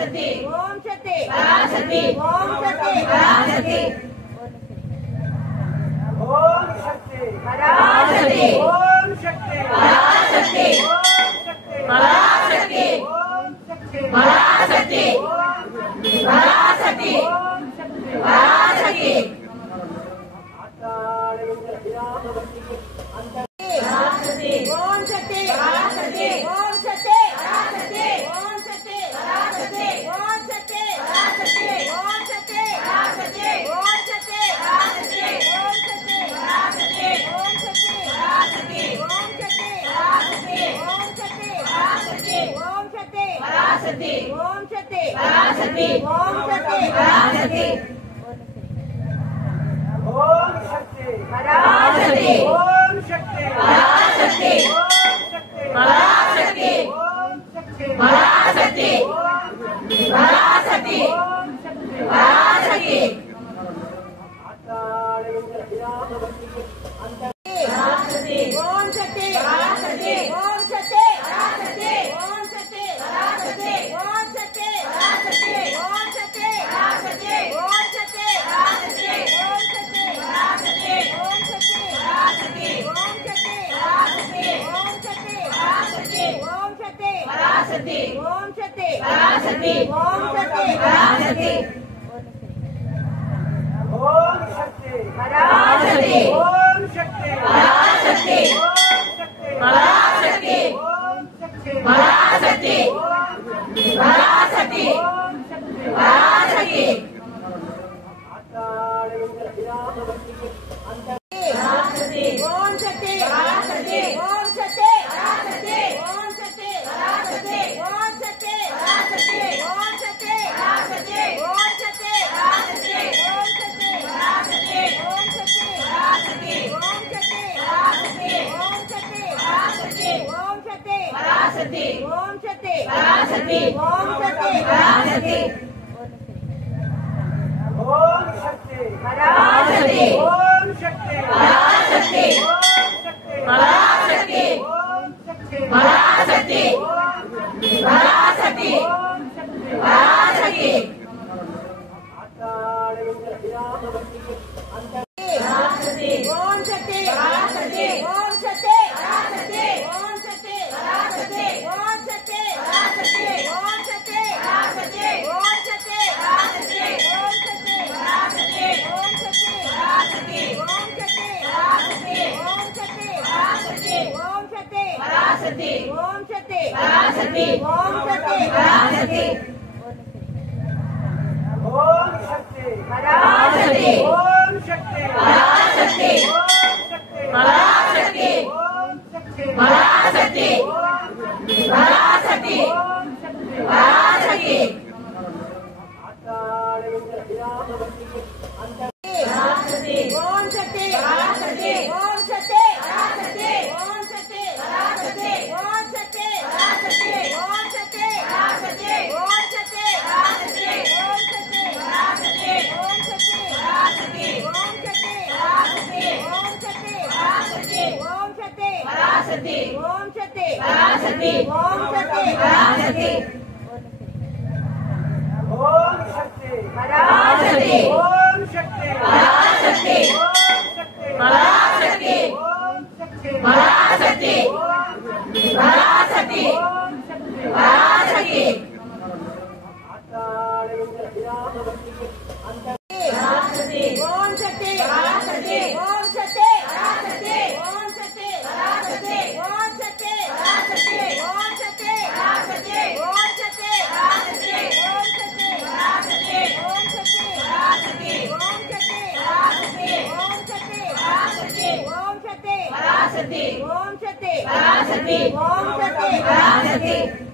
पराशक्ति ओम शक्ति पराशक्ति ओम शक्ति पराशक्ति ओम शक्ति पराशक्ति ओम शक्ति पराशक्ति पराशक्ति पराशक्ति पराशक्ति पराशक्ति ओम शक्ति पराशक्ति ओम शक्ति पराशक्ति ओम शक्ति पराशक्ति ओम शक्ति पराशक्ति ओम शक्ति पराशक्ति ओम शक्ति पराशक्ति ओम शक्ति पराशक्ति ओम शक्ति पराशक्ति ओम शक्ति पराशक्ति ओम शक्ति पराशक्ति ओम शक्ति पराशक्ति ओम शक्ति पराशक्ति ओम शक्ति पराशक्ति ओम शक्ति पराशक्ति ओम शक्ति पराशक्ति पराशक्ति पराशक्ति पराशक्ति पराशक्ति ओम शक्ति पराशक्ति ओम शक्ति पराशक्ति ओम शक्ति पराशक्ति ओम शक्ति पराशक्ति ओम शक्ति पराशक्ति ओम शक्ति पराशक्ति ओम शक्ति पराशक्ति ओम शक्ति पराशक्ति ओम शक्ति पराशक्ति ओम शक्ति पराशक्ति ओम शक्ति पराशक्ति ओम शक्ति पराशक्ति ओम शक्ति पराशक्ति ओम शक्ति पराशक्ति ओम शक्ति पराशक्ति पराशक्ति पराशक्ति पराशक्ति पराशक्ति ओम शक्ति पराशक्ति ओम शक्ति पराशक्ति ओम शक्ति पराशक्ति ओम शक्ति पराशक्ति ओम शक्ति पराशक्ति ओम शक्ति पराशक्ति ओम शक्ति पराशक्ति ओम शक्ति पराशक्ति ओम शक्ति पराशक्ति ओम शक्ति पराशक्ति ओम शक्ति पराशक्ति ओम शक्ति पराशक्ति ओम शक्ति पराशक्ति ओम शक्ति पराशक्ति ओम शक्ति पराशक्ति पराशक्ति पराशक्ति पराशक्ति पराशक्ति ओम शक्ति पराशक्ति ओम शक्ति पराशक्ति ओम शक्ति पराशक्ति ओम शक्ति पराशक्ति ओम शक्ति पराशक्ति ओम शक्ति पराशक्ति ओम शक्ति पराशक्ति ओम शक्ति पराशक्ति ओम शक्ति पराशक्ति ओम शक्ति पराशक्ति ओम शक्ति पराशक्ति ओम शक्ति पराशक्ति ओम शक्ति पराशक्ति ओम शक्ति पराशक्ति ओम शक्ति पराशक्ति पराशक्ति पराशक्ति पराशक्ति पराशक्ति ओम शक्ति पराशक्ति ओम शक्ति पराशक्ति ओम शक्ति पराशक्ति ओम शक्ति पराशक्ति ओम शक्ति पराशक्ति ओम शक्ति पराशक्ति ओम शक्ति पराशक्ति ओम शक्ति पराशक्ति ओम शक्ति पराशक्ति ओम शक्ति पराशक्ति ओम शक्ति पराशक्ति ओम शक्ति पराशक्ति ओम शक्ति पराशक्ति ओम शक्ति पराशक्ति ओम शक्ति पराशक्ति पराशक्ति पराशक्ति पराशक्ति पराशक्ति ओम शक्ति पराशक्ति ओम शक्ति पराशक्ति ओम शक्ति पराशक्ति ओम शक्ति पराशक्ति ओम शक्ति पराशक्ति ओम शक्ति पराशक्ति ओम शक्ति पराशक्ति ओम शक्ति पराशक्ति ओम शक्ति पराशक्ति ओम शक्ति पराशक्ति ओम शक्ति पराशक्ति ओम शक्ति पराशक्ति ओम शक्ति पराशक्ति